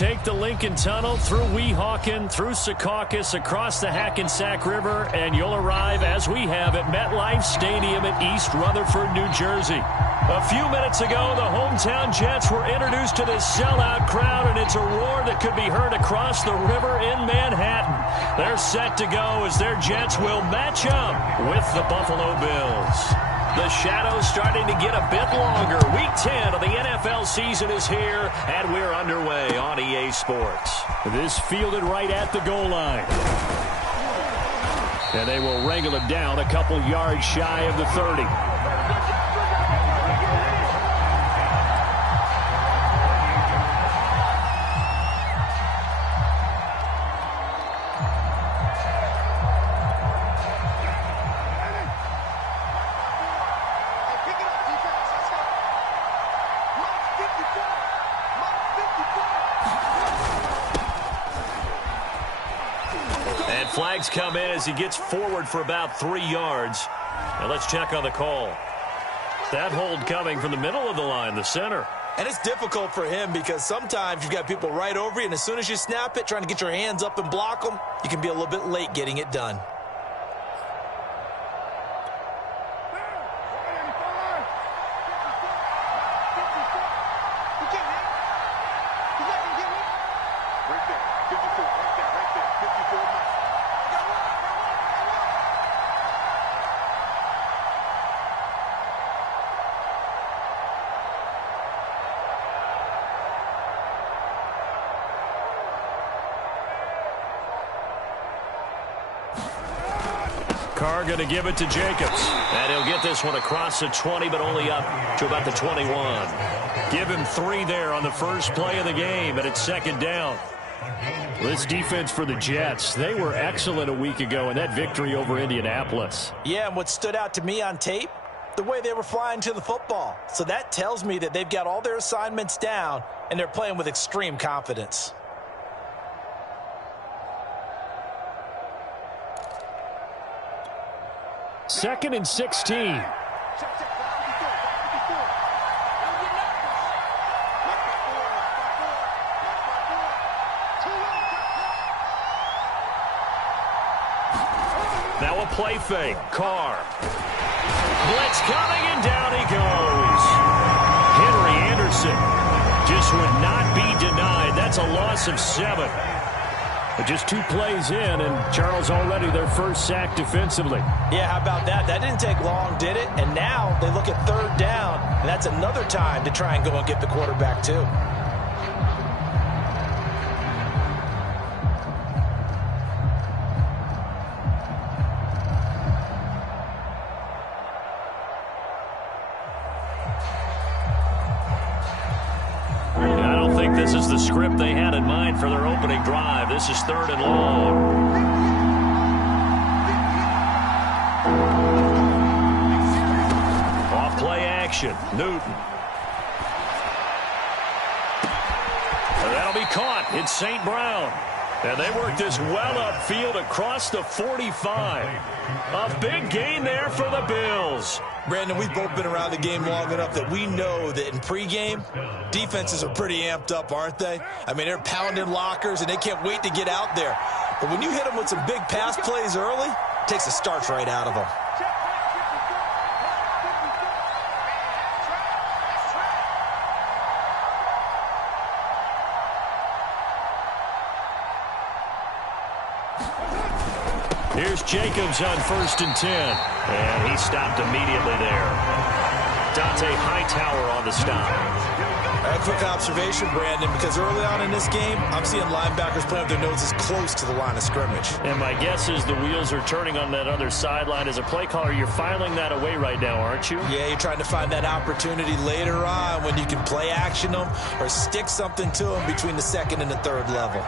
take the Lincoln Tunnel through Weehawken, through Secaucus, across the Hackensack River, and you'll arrive, as we have, at MetLife Stadium in East Rutherford, New Jersey. A few minutes ago, the hometown Jets were introduced to this sellout crowd, and it's a roar that could be heard across the river in Manhattan. They're set to go as their Jets will match up with the Buffalo Bills. The shadow's starting to get a bit longer. Week 10 of the NFL season is here, and we're underway on EA Sports. This fielded right at the goal line. And they will wrangle it down a couple yards shy of the 30. Flags come in as he gets forward for about 3 yards. Now let's check on the call. That hold coming from the middle of the line, the center. And it's difficult for him because sometimes you've got people right over you, and as soon as you snap it, trying to get your hands up and block them, you can be a little bit late getting it done. Carr going to give it to Jacobs. And he'll get this one across the 20, but only up to about the 21. Give him 3 there on the first play of the game, and it's second down. This defense for the Jets, they were excellent a week ago in that victory over Indianapolis. Yeah, and what stood out to me on tape, the way they were flying to the football. So that tells me that they've got all their assignments down, and they're playing with extreme confidence. Second and 16. Now a play fake. Carr. Blitz coming, and down he goes. Henry Anderson just would not be denied. That's a loss of 7. But just 2 plays in, and Charles already their first sack defensively. Yeah, how about that? That didn't take long, did it? And now they look at third down, and that's another time to try and go and get the quarterback too. This is the script they had in mind for their opening drive. This is 3rd and long. Off play action. Newton. And that'll be caught. It's St. Brown. And they work this well upfield across the 45. A big gain there for the Bills. Brandon, we've both been around the game long enough that we know that in pregame, defenses are pretty amped up, aren't they? I mean, they're pounding lockers, and they can't wait to get out there. But when you hit them with some big pass plays early, it takes the starch right out of them. Here's Jacobs on 1st and 10. And he stopped immediately there. Dante Hightower on the stop. A quick observation, Brandon, because early on in this game, I'm seeing linebackers playing with their noses close to the line of scrimmage. And my guess is the wheels are turning on that other sideline. As a play caller, you're filing that away right now, aren't you? Yeah, you're trying to find that opportunity later on when you can play action them or stick something to them between the 2nd and the 3rd level.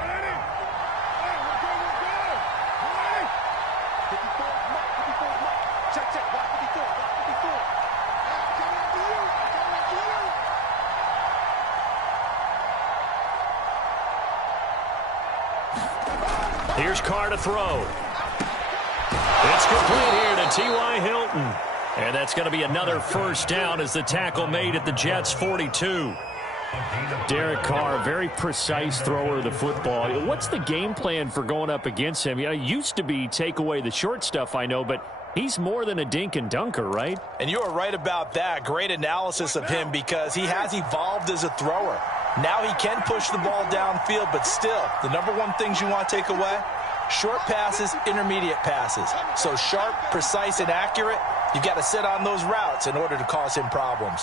Here's Carr to throw. It's complete here to T.Y. Hilton. And that's going to be another first down as the tackle made at the Jets' 42. Derek Carr, very precise thrower of the football. What's the game plan for going up against him? You know, it used to be take away the short stuff, I know, but he's more than a dink and dunker, right? And you are right about that. Great analysis of him because he has evolved as a thrower. Now he can push the ball downfield, but still, the number one things you want to take away, short passes, intermediate passes. So sharp, precise, and accurate, you've got to sit on those routes in order to cause him problems.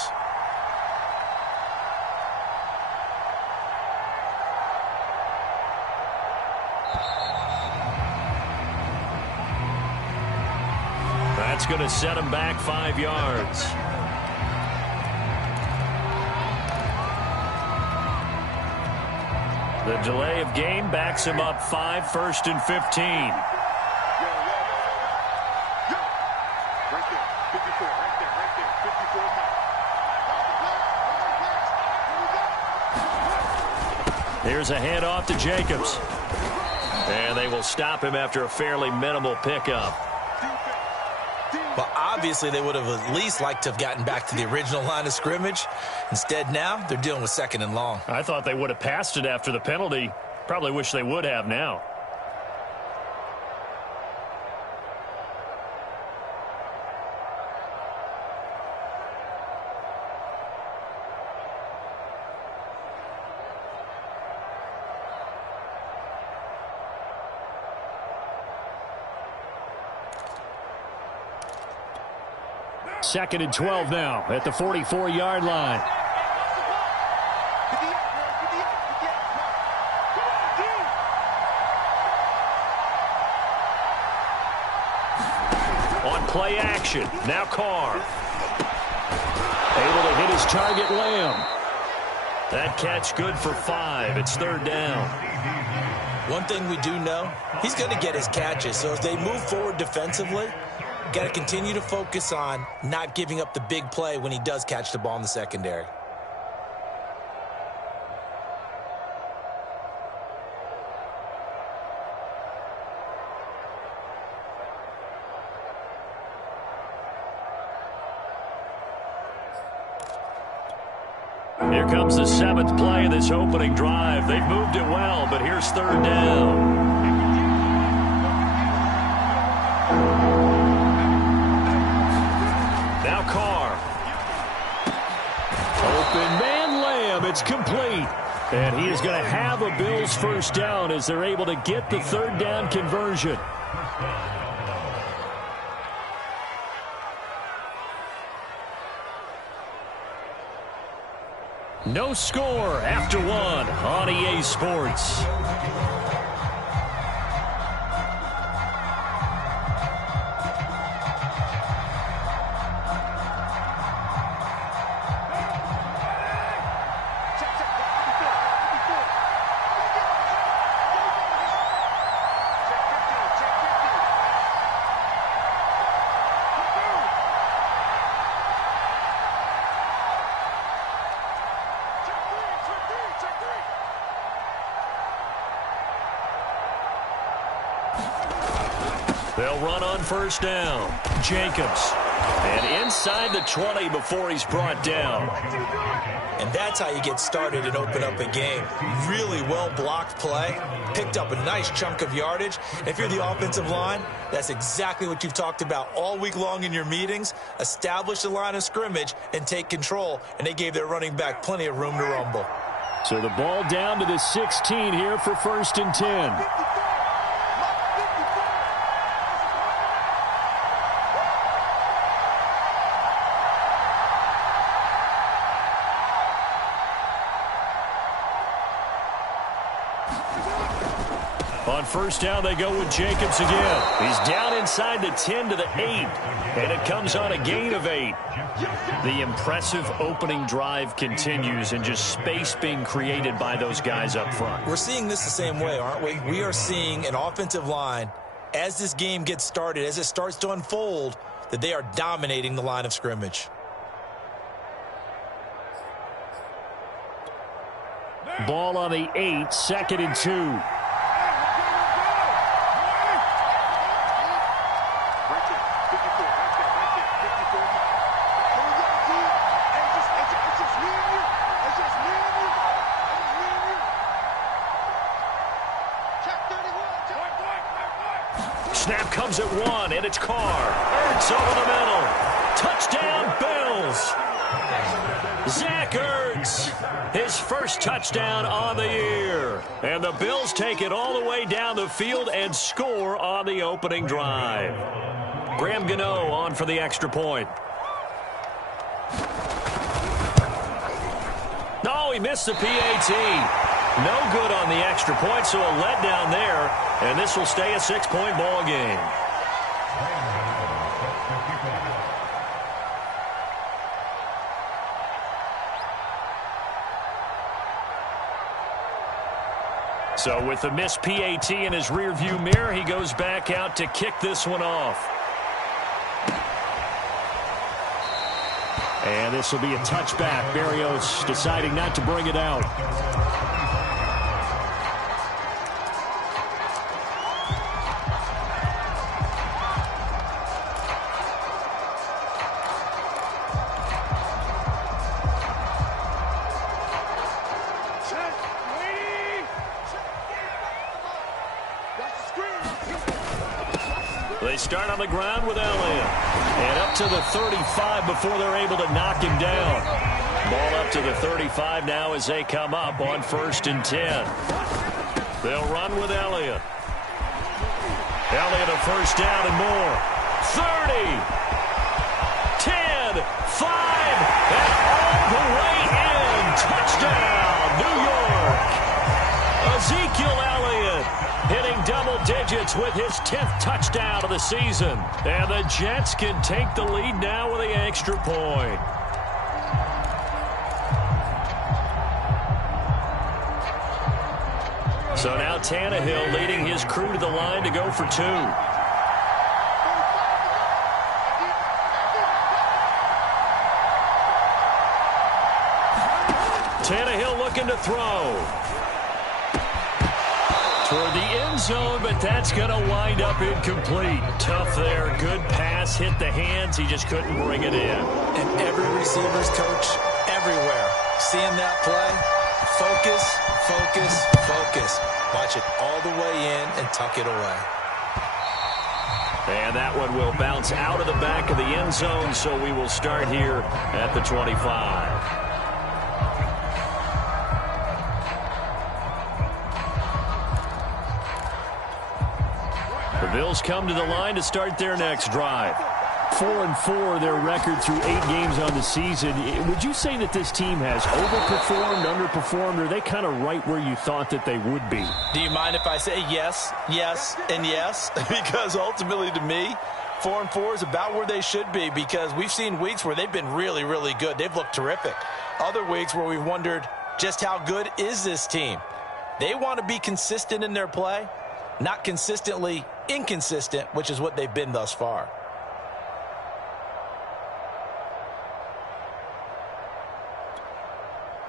That's going to set him back 5 yards. The delay of game backs him up 5, 1st and 15. Here's a handoff to Jacobs. And they will stop him after a fairly minimal pickup. Well, obviously, they would have at least liked to have gotten back to the original line of scrimmage. Instead, now they're dealing with 2nd and long. I thought they would have passed it after the penalty. Probably wish they would have now. Second and 12 now at the 44-yard line. On play action, now Carr. Able to hit his target, Lamb. That catch good for 5. It's 3rd down. One thing we do know, he's going to get his catches. So as they move forward defensively, got to continue to focus on not giving up the big play when he does catch the ball in the secondary. Here comes the 7th play of this opening drive. They've moved it well, but here's 3rd down. Now Carr. Open man, Lamb. It's complete. And he is going to have a Bills 1st down as they're able to get the 3rd down conversion. No score after 1 on EA Sports. They'll run on 1st down. Jacobs. And inside the 20 before he's brought down. And that's how you get started and open up a game. Really well-blocked play. Picked up a nice chunk of yardage. If you're the offensive line, that's exactly what you've talked about all week long in your meetings. Establish the line of scrimmage and take control. And they gave their running back plenty of room to rumble. So the ball down to the 16 here for 1st and 10. On 1st down, they go with Jacobs again. He's down inside the 10 to the 8, and it comes on a gain of 8. The impressive opening drive continues, and just space being created by those guys up front. We're seeing this the same way, aren't we? We are seeing an offensive line, as this game gets started, as it starts to unfold, that they are dominating the line of scrimmage. Ball on the 8, 2nd and 2. Snap comes at one, and it's Carr. Ertz over the middle. Touchdown, Bills. Zach Ertz, his first touchdown on the year. And the Bills take it all the way down the field and score on the opening drive. Graham Gano on for the extra point. No, he missed the PAT. No good on the extra point, so a letdown there. And this will stay a 6-point ball game. So with the missed PAT in his rearview mirror, he goes back out to kick this one off. And this will be a touchback. Berrios deciding not to bring it out. They start on the ground with Elliott. And up to the 35 before they're able to knock him down. Ball up to the 35 now as they come up on 1st and 10. They'll run with Elliott. Elliott a first down and more. 30, 10, 5, and all the way in. Touchdown, New York. Ezekiel Elliott hitting double digits with his 10th touchdown of the season. And the Jets can take the lead now with the extra point. So now Tannehill leading his crew to the line to go for 2. Tannehill looking to throw. Toward the end zone, but that's going to wind up incomplete. Tough there. Good pass. Hit the hands. He just couldn't bring it in. And every receiver's coach everywhere. Seeing that play, focus, focus, focus. Watch it all the way in and tuck it away. And that one will bounce out of the back of the end zone, so we will start here at the 25. The Bills come to the line to start their next drive. 4-4 their record through 8 games on the season. Would you say that this team has overperformed, underperformed, or are they kind of right where you thought that they would be? Do you mind if I say yes, yes, and yes? Because ultimately to me, 4-4 is about where they should be, because we've seen weeks where they've been really, really good. They've looked terrific. Other weeks where we've wondered just how good is this team. They want to be consistent in their play, not consistently inconsistent, which is what they've been thus far.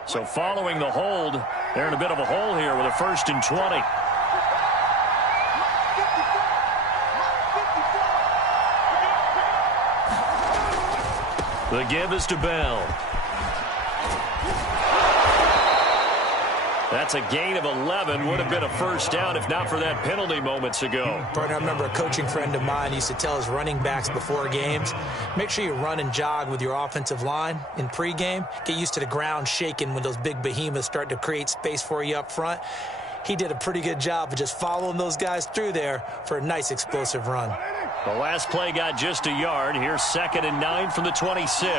So following the hold, they're in a bit of a hole here with a 1st and 20. The give is to Bell. That's a gain of 11. Would have been a first down if not for that penalty moments ago. Partner, I remember a coaching friend of mine used to tell his running backs before games, make sure you run and jog with your offensive line in pregame. Get used to the ground shaking when those big behemoths start to create space for you up front. He did a pretty good job of just following those guys through there for a nice explosive run. The last play got just a yard. Here's 2nd and 9 from the 26.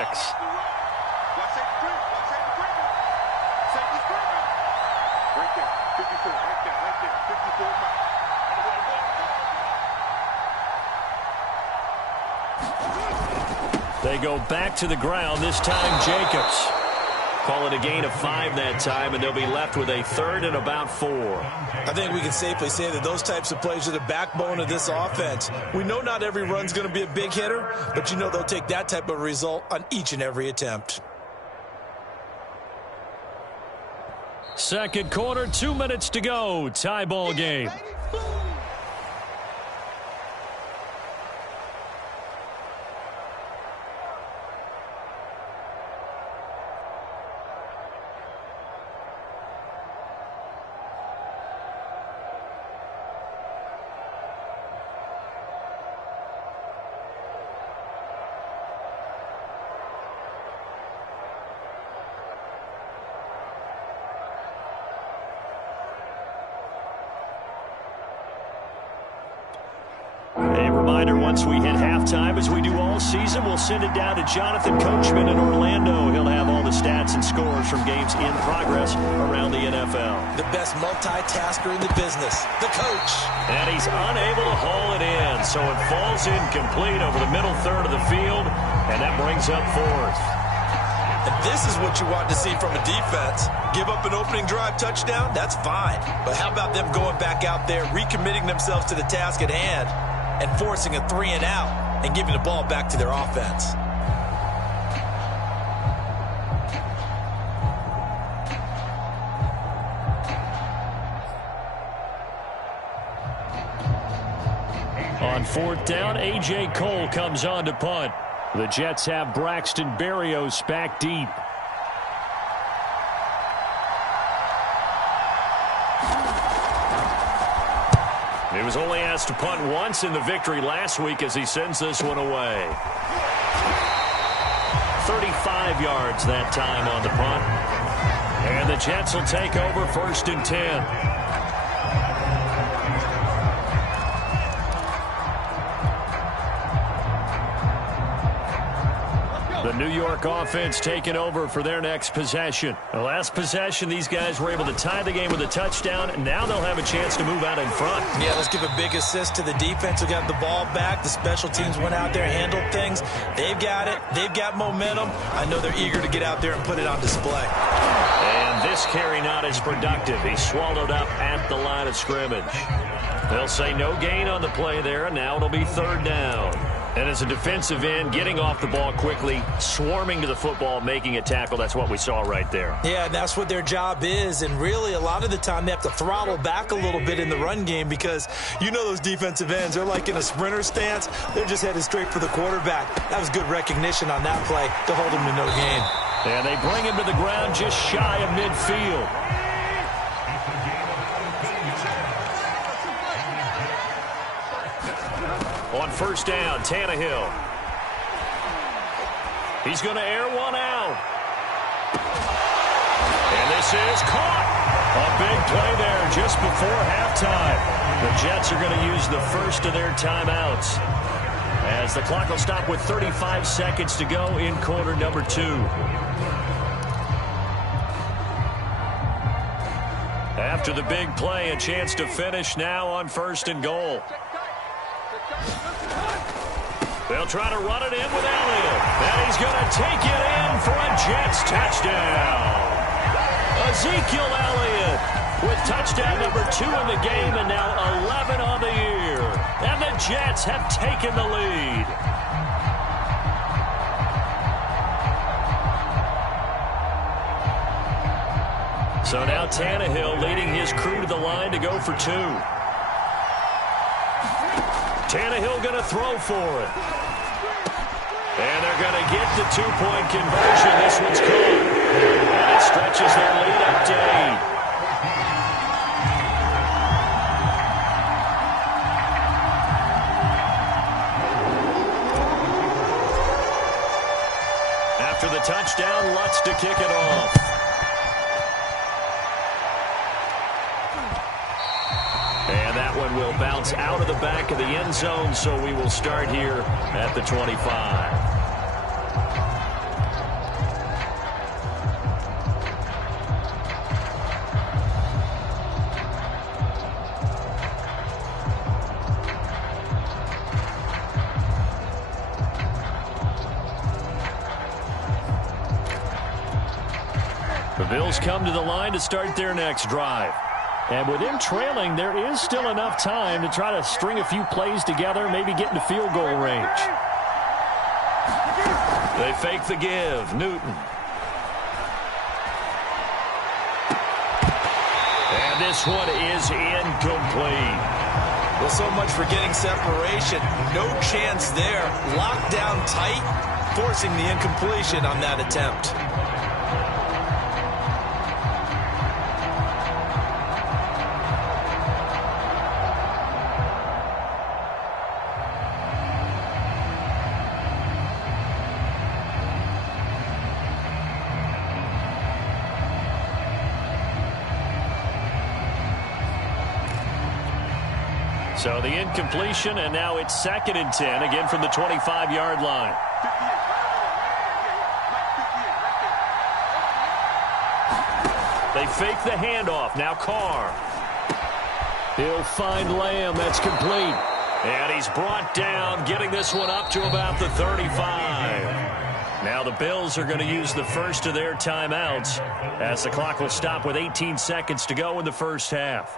They go back to the ground, this time Jacobs. Call it a gain of 5 that time, and they'll be left with a 3rd and about 4. I think we can safely say that those types of plays are the backbone of this offense. We know not every run's going to be a big hitter, but you know they'll take that type of result on each and every attempt. Second quarter, 2 minutes to go. Tie ball game. A reminder, once we hit halftime, as we do all season, we'll send it down to Jonathan Coachman in Orlando. He'll have all the stats and scores from games in progress around the NFL. The best multitasker in the business, the coach. And he's unable to haul it in, so it falls incomplete over the middle third of the field, and that brings up fourth. And this is what you want to see from a defense. Give up an opening drive touchdown, that's fine. But how about them going back out there, recommitting themselves to the task at hand, and forcing a 3 and out and giving the ball back to their offense. On fourth down, A.J. Cole comes on to punt. The Jets have Braxton Berrios back deep. He was only asked to punt once in the victory last week as he sends this one away. 35 yards that time on the punt. And the Jets will take over 1st and 10. The New York offense taking over for their next possession. The last possession, these guys were able to tie the game with a touchdown, and now they'll have a chance to move out in front. Yeah, let's give a big assist to the defense who got the ball back. The special teams went out there, handled things. They've got it. They've got momentum. I know they're eager to get out there and put it on display. And this carry not as productive. He swallowed up at the line of scrimmage. They'll say no gain on the play there, and now it'll be 3rd down. And as a defensive end, getting off the ball quickly, swarming to the football, making a tackle, that's what we saw right there. Yeah, that's what their job is. And really, a lot of the time, they have to throttle back a little bit in the run game because you know those defensive ends, they're like in a sprinter stance. They're just headed straight for the quarterback. That was good recognition on that play to hold him to no gain. And they bring him to the ground just shy of midfield. On 1st down, Tannehill. He's going to air one out. And this is caught. A big play there just before halftime. The Jets are going to use the first of their timeouts, as the clock will stop with 35 seconds to go in quarter number 2. After the big play, a chance to finish now on 1st and goal. They'll try to run it in with Elliott. And he's going to take it in for a Jets touchdown. Ezekiel Elliott with touchdown number 2 in the game and now 11 on the year. And the Jets have taken the lead. So now Tannehill leading his crew to the line to go for 2. Tannehill going to throw for it. And they're going to get the 2-point conversion. This one's caught. And it stretches their lead up to 8. After the touchdown, Lutz to kick it off. And that one will bounce out of the back of the end zone, so we will start here at the 25. The Bills come to the line to start their next drive. And with them trailing, there is still enough time to try to string a few plays together, maybe get into field goal range. They fake the give. Newton. And this one is incomplete. Well, so much for getting separation. No chance there. Locked down tight, forcing the incompletion on that attempt. So the incompletion, and now it's 2nd and 10, again from the 25-yard line. They fake the handoff. Now Carr. He'll find Lamb. That's complete. And he's brought down, getting this one up to about the 35. Now the Bills are going to use the first of their timeouts as the clock will stop with 18 seconds to go in the first half.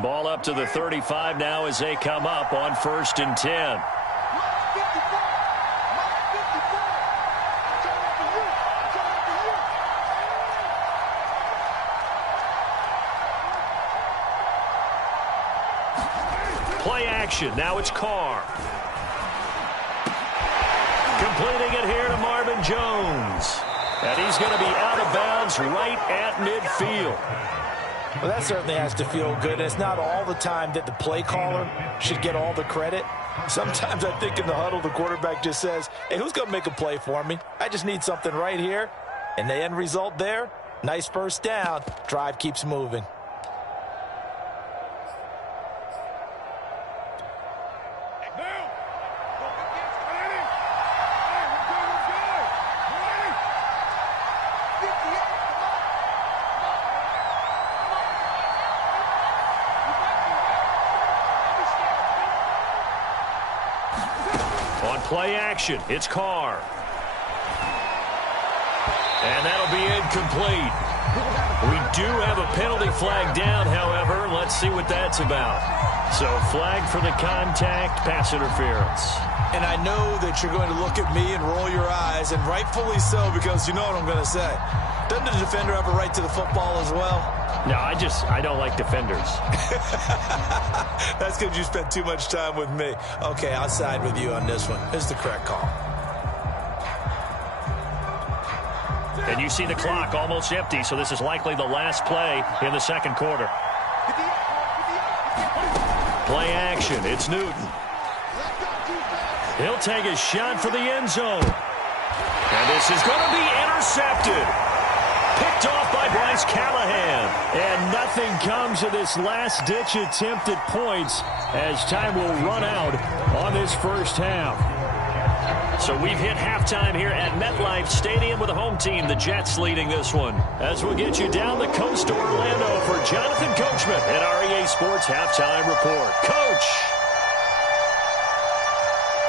Ball up to the 35 now as they come up on 1st and 10. Play action. Now it's Carr. Completing it here to Marvin Jones. And he's going to be out of bounds right at midfield. Well, that certainly has to feel good. It's not all the time that the play caller should get all the credit. Sometimes I think in the huddle, the quarterback just says, hey, who's going to make a play for me? I just need something right here. And the end result there, nice first down. Drive keeps moving. Play action. It's Carr. And that'll be incomplete. We do have a penalty flag down, however. Let's see what that's about. So flag for the contact, pass interference. And I know that you're going to look at me and roll your eyes, and rightfully so, because you know what I'm going to say. Doesn't the defender have a right to the football as well? No, I don't like defenders. That's because you spent too much time with me. Okay, I'll side with you on this one. It's the correct call. And you see the clock almost empty, so this is likely the last play in the second quarter. Play action. It's Newton. He'll take a shot for the end zone. And this is going to be intercepted. Picked off by Bryce Callahan. And nothing comes of this last-ditch attempt at points as time will run out on this first half. So we've hit halftime here at MetLife Stadium with the home team, the Jets, leading this one. As we'll get you down the coast to Orlando for Jonathan Coachman at our EA Sports Halftime Report. Coach!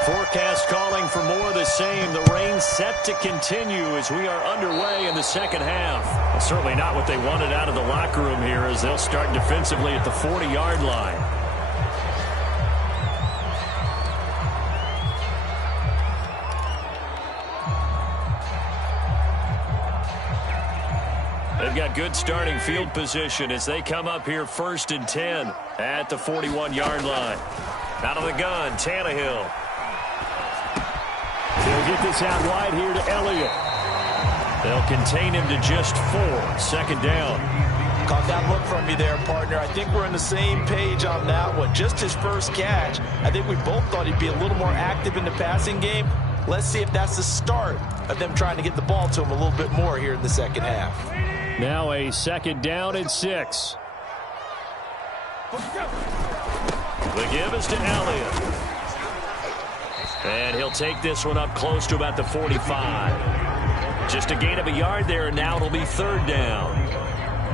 Forecast calling for more of the same. The rain set to continue as we are underway in the second half. Well, certainly not what they wanted out of the locker room here as they'll start defensively at the 40-yard line. They've got good starting field position as they come up here 1st and 10 at the 41-yard line. Out of the gun, Tannehill. They'll get this out wide here to Elliott. They'll contain him to just 4. 2nd down. Caught that look from you there, partner. I think we're on the same page on that one. Just his first catch. I think we both thought he'd be a little more active in the passing game. Let's see if that's the start of them trying to get the ball to him a little bit more here in the second half. Now a 2nd down and 6. The give is to Elliott. And he'll take this one up close to about the 45. Just a gain of a yard there, and now it'll be 3rd down.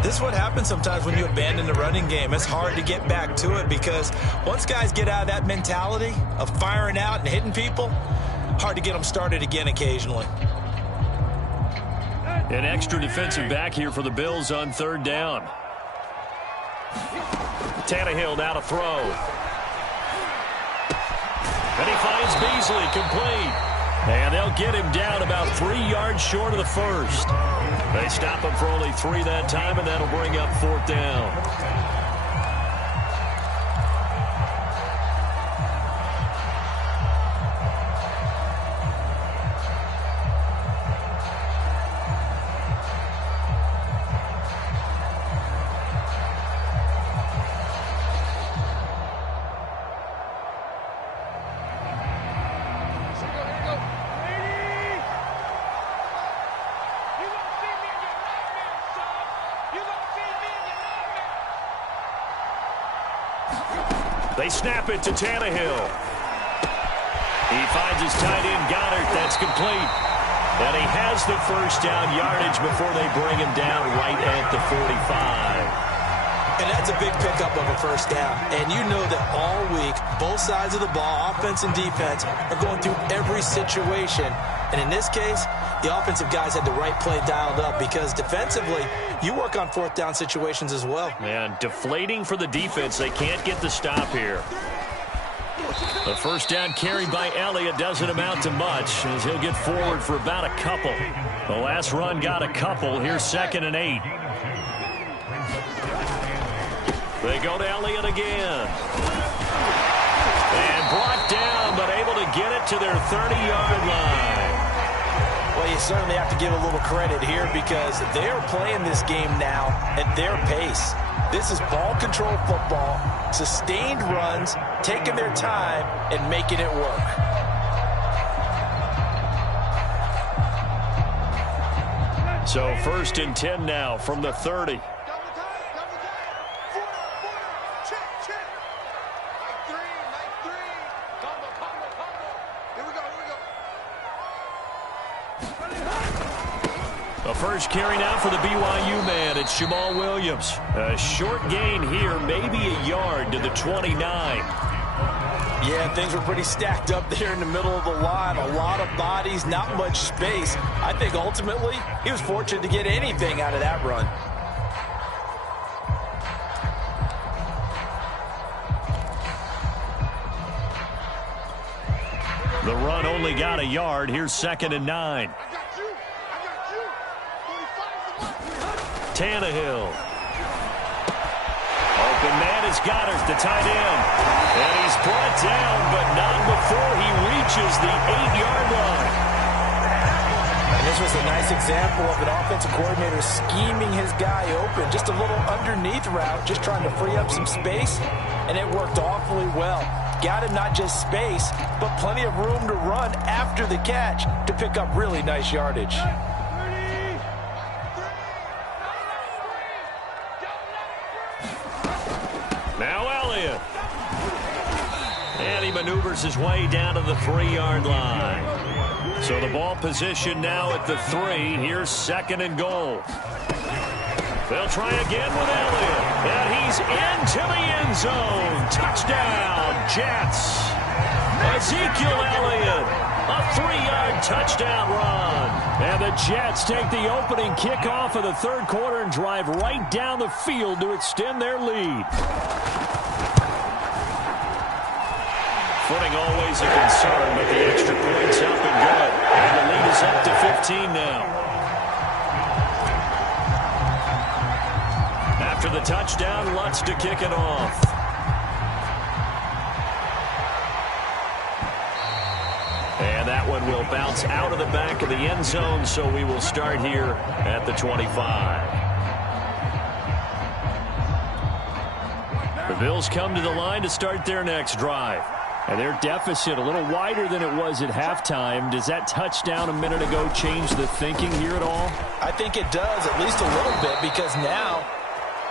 This is what happens sometimes when you abandon the running game. It's hard to get back to it because once guys get out of that mentality of firing out and hitting people, hard to get them started again occasionally. An extra defensive back here for the Bills on 3rd down. Tannehill now to throw. And he finds Beasley, complete. And they'll get him down about 3 yards short of the first. They stop him for only 3 that time, and that'll bring up 4th down. They snap it to Tannehill. He finds his tight end, Goddard. That's complete. And he has the first down yardage before they bring him down right at the 45. And that's a big pickup of a first down. And you know that all week, both sides of the ball, offense and defense, are going through every situation. And in this case, the offensive guys had the right play dialed up because defensively, you work on fourth down situations as well. Man, deflating for the defense. They can't get the stop here. The first down carry by Elliott doesn't amount to much as he'll get forward for about a couple. The last run got a couple. Here's 2nd and 8. They go to Elliott again. And brought down, but able to get it to their 30-yard line. Well, you certainly have to give a little credit here because they're playing this game now at their pace. This is ball control football, sustained runs, taking their time, and making it work. So 1st and 10 now from the 30. A first carry now for the BYU man. It's Jamal Williams. A short gain here, maybe a yard to the 29. Yeah, things were pretty stacked up there in the middle of the line. A lot of bodies, not much space. I think ultimately he was fortunate to get anything out of that run. The run only got a yard. Here's 2nd and 9. Tannehill. Open man is Goddard, the tight end. And he's brought down, but not before he reaches the 8-yard line. And this was a nice example of an offensive coordinator scheming his guy open. Just a little underneath route, just trying to free up some space. And it worked awfully well. Got him not just space, but plenty of room to run after the catch to pick up really nice yardage. Now Elliott. And he maneuvers his way down to the 3-yard line. So the ball position now at the 3. Here's 2nd and goal. They'll try again with Elliott. And he's into the end zone. Touchdown, Jets. Ezekiel Elliott. A 3-yard touchdown run. And the Jets take the opening kickoff of the 3rd quarter and drive right down the field to extend their lead. Footing always a concern, but the extra point's up and good. And the lead is up to 15 now. After the touchdown, Lutz to kick it off. And that one will bounce out of the back of the end zone, so we will start here at the 25. The Bills come to the line to start their next drive. And their deficit a little wider than it was at halftime. Does that touchdown a minute ago change the thinking here at all? I think it does, at least a little bit, because now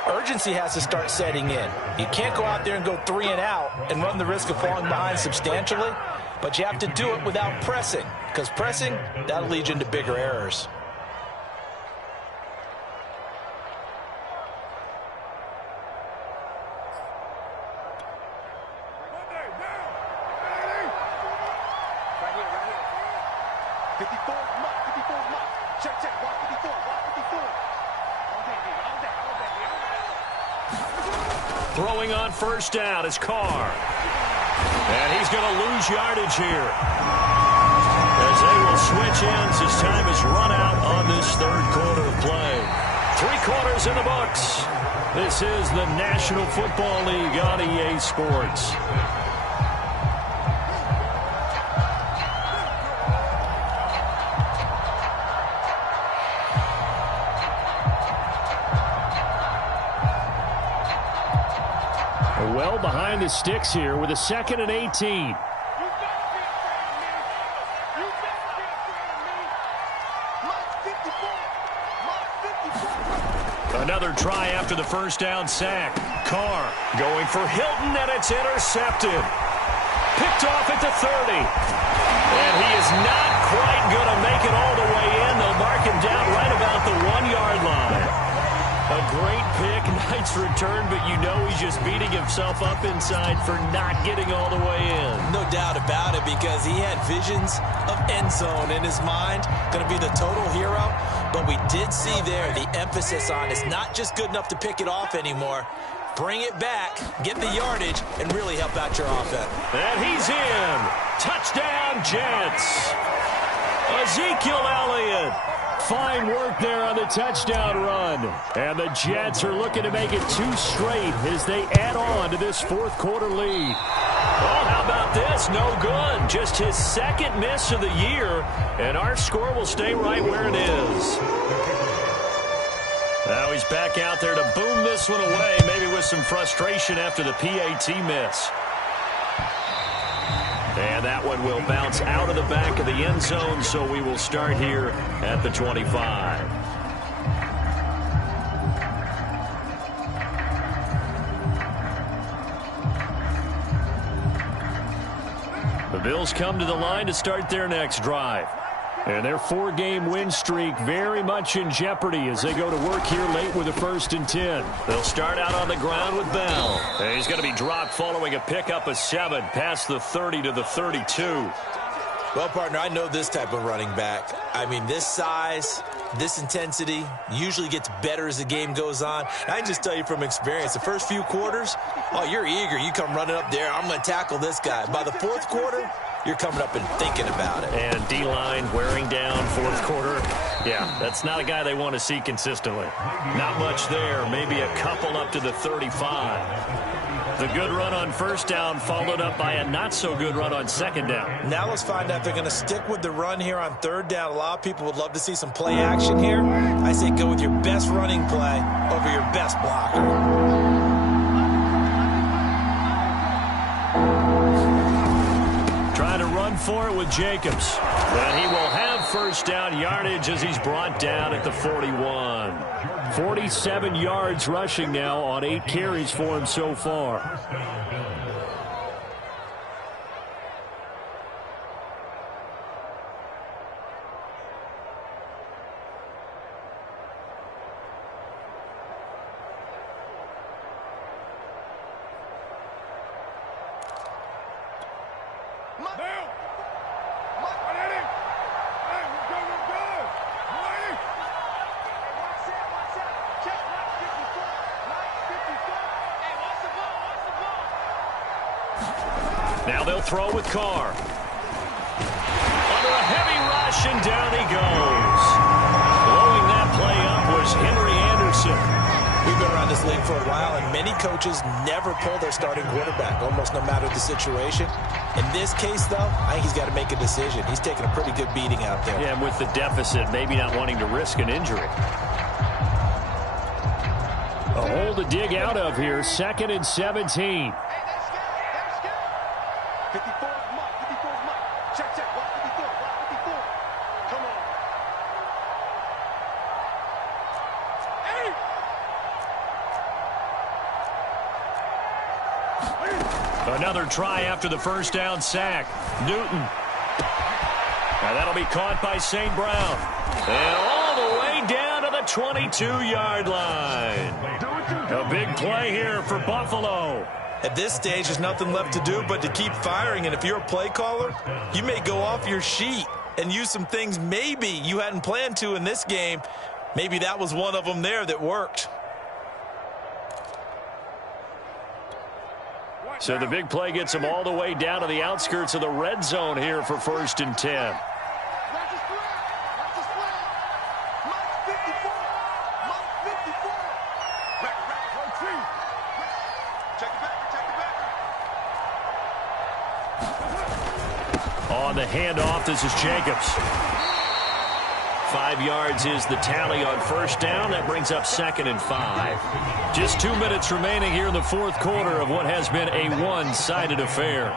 urgency has to start setting in. You can't go out there and go 3 and out and run the risk of falling behind substantially, but you have to do it without pressing, because pressing, that'll lead you into bigger errors. Throwing on first down is Carr. And he's going to lose yardage here. As they will switch ends as time is run out on this 3rd quarter of play. 3 quarters in the books. This is the National Football League on EA Sports. Well behind the sticks here with a 2nd and 18. Another try after the first down sack. Carr going for Hilton, and it's intercepted. Picked off at the 30. And he is not quite going to make it all the way in. They'll mark him down right about the 1-yard line. A great pick, nice return, but you know he's just beating himself up inside for not getting all the way in. No doubt about it, because he had visions of end zone in his mind. Going to be the total hero. But we did see there the emphasis on it's not just good enough to pick it off anymore. Bring it back, get the yardage, and really help out your offense. And he's in. Touchdown, Jets. Ezekiel Elliott. Fine work there on the touchdown run. And the Jets are looking to make it 2 straight as they add on to this fourth-quarter lead. Oh, how about this? No good. Just his second miss of the year, and our score will stay right where it is. Now he's back out there to boom this one away, maybe with some frustration after the PAT miss. And that one will bounce out of the back of the end zone, so we will start here at the 25. The Bills come to the line to start their next drive. And their 4-game win streak very much in jeopardy as they go to work here late with a 1st and 10. They'll start out on the ground with Bell. And he's going to be dropped following a pickup of 7 past the 30 to the 32. Well, partner, I know this type of running back. I mean, this size, this intensity usually gets better as the game goes on. And I can just tell you from experience, the first few quarters, oh, you're eager. You come running up there, I'm going to tackle this guy. By the 4th quarter, you're coming up and thinking about it. And D-line wearing down 4th quarter. Yeah, that's not a guy they want to see consistently. Not much there. Maybe a couple up to the 35. The good run on 1st down followed up by a not-so-good run on 2nd down. Now let's find out if they're going to stick with the run here on 3rd down. A lot of people would love to see some play action here. I say go with your best running play over your best blocker. Trying to run for it with Jacobs. But he will have 1st down yardage as he's brought down at the 41. 47 yards rushing now on 8 carries for him so far. Now they'll throw with Carr. Under a heavy rush, and down he goes. Blowing that play up was Henry Anderson. We've been around this league for a while, and many coaches never pull their starting quarterback, almost no matter the situation. In this case, though, I think he's got to make a decision. He's taking a pretty good beating out there. Yeah, and with the deficit, maybe not wanting to risk an injury. A hole to dig out of here, 2nd and 17. Another try after the 1st down sack. Newton. Now that'll be caught by St. Brown. And all the way down to the 22-yard line. A big play here for Buffalo. At this stage, there's nothing left to do but to keep firing. And if you're a play caller, you may go off your sheet and use some things maybe you hadn't planned to in this game. Maybe that was one of them there that worked. So the big play gets him all the way down to the outskirts of the red zone here for 1st and 10. On the handoff, this is Jacobs. 5 yards is the tally on 1st down. That brings up 2nd and 5. Just 2 minutes remaining here in the 4th quarter of what has been a one-sided affair.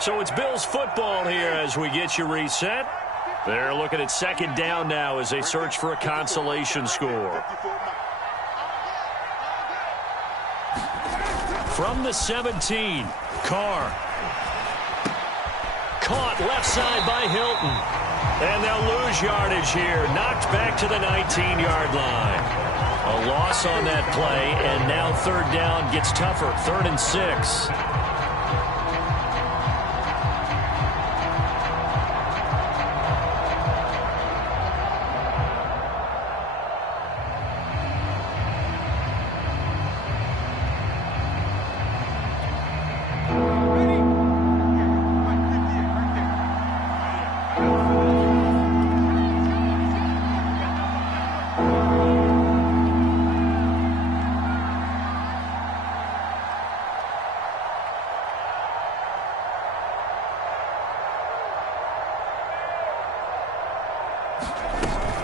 So it's Bills football here as we get you reset. They're looking at second down now as they search for a consolation score. From the 17, Carr. Caught left side by Hilton. And they'll lose yardage here. Knocked back to the 19-yard line. A loss on that play, and now third down gets tougher. 3rd and 6.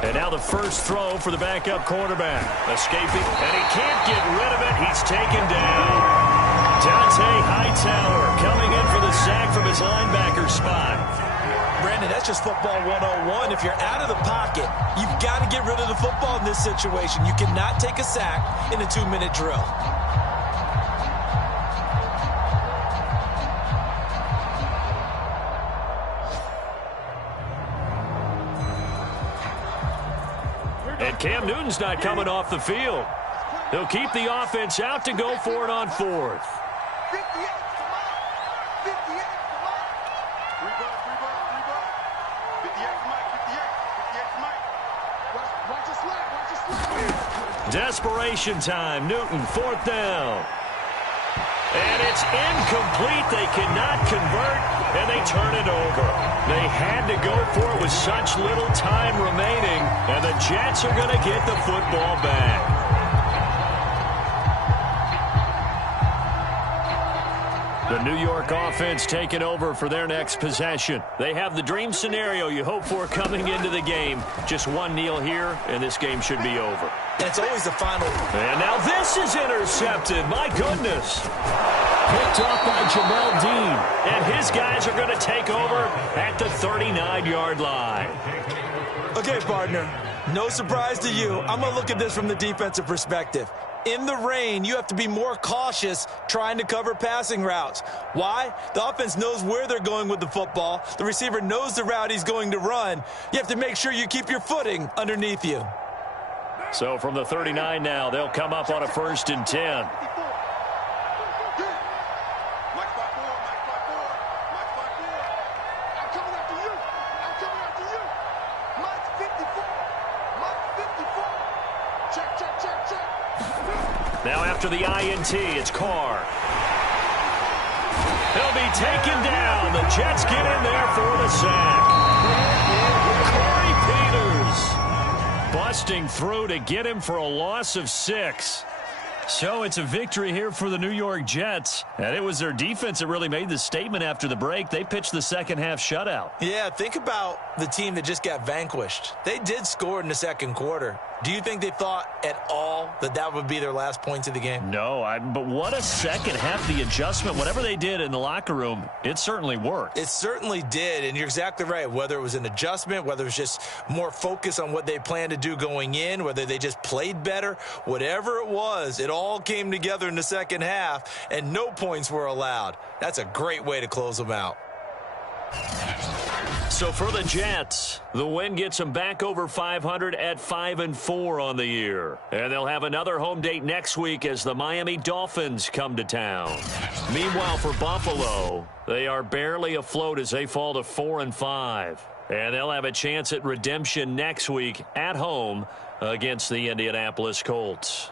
And now the first throw for the backup quarterback. Escaping, and he can't get rid of it. He's taken down. Dante Hightower coming in for the sack from his linebacker spot. Brandon, that's just football 101. If you're out of the pocket, you've got to get rid of the football in this situation. You cannot take a sack in a 2-minute drill. And Cam Newton's not coming off the field. They'll keep the offense out to go for it on 4th. Desperation time. Newton, 4th down. And it's incomplete. They cannot convert, and they turn it over. They had to go for it with such little time remaining, and the Jets are going to get the football back. The New York offense taking over for their next possession. They have the dream scenario you hope for coming into the game. Just one kneel here, and this game should be over. And it's always the final. And now this is intercepted. My goodness. Picked off by Jamel Dean. And his guys are going to take over at the 39-yard line. Okay, partner. No surprise to you. I'm going to look at this from the defensive perspective. In the rain, you have to be more cautious trying to cover passing routes. Why? The offense knows where they're going with the football. The receiver knows the route he's going to run. You have to make sure you keep your footing underneath you. So from the 39 now, they'll come up on a 1st and 10. Now after the INT, it's Carr. He'll be taken down. The Jets get in there for the sack. Corey Peters busting through to get him for a loss of 6. So it's a victory here for the New York Jets. And it was their defense that really made the statement after the break. They pitched the second half shutout. Yeah, think about the team that just got vanquished. They did score in the second quarter. Do you think they thought at all that that would be their last points of the game? No, but what a second half. The adjustment, whatever they did in the locker room, it certainly worked. It certainly did, and you're exactly right. Whether it was an adjustment, whether it was just more focus on what they planned to do going in, whether they just played better, whatever it was, it all came together in the second half, and no points were allowed. That's a great way to close them out. So for the Jets, the win gets them back over 500 at 5-4 on the year. And they'll have another home date next week as the Miami Dolphins come to town. Meanwhile, for Buffalo, they are barely afloat as they fall to 4-5. And they'll have a chance at redemption next week at home against the Indianapolis Colts.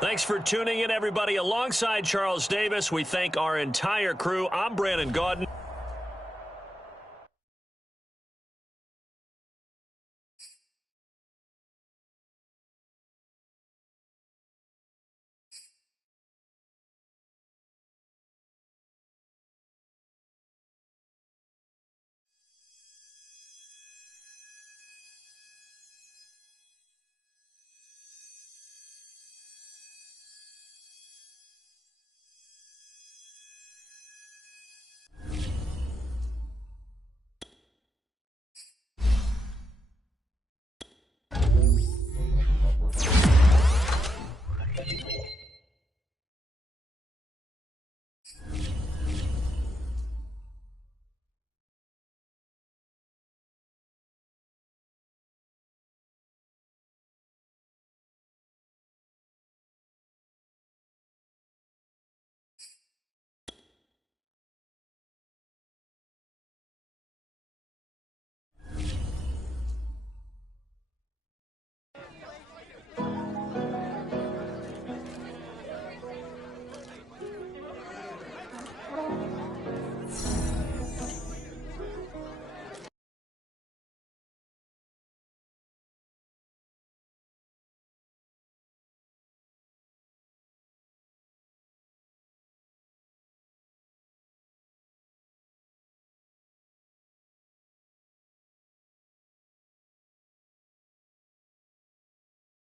Thanks for tuning in, everybody. Alongside Charles Davis, we thank our entire crew. I'm Brandon Gaudin.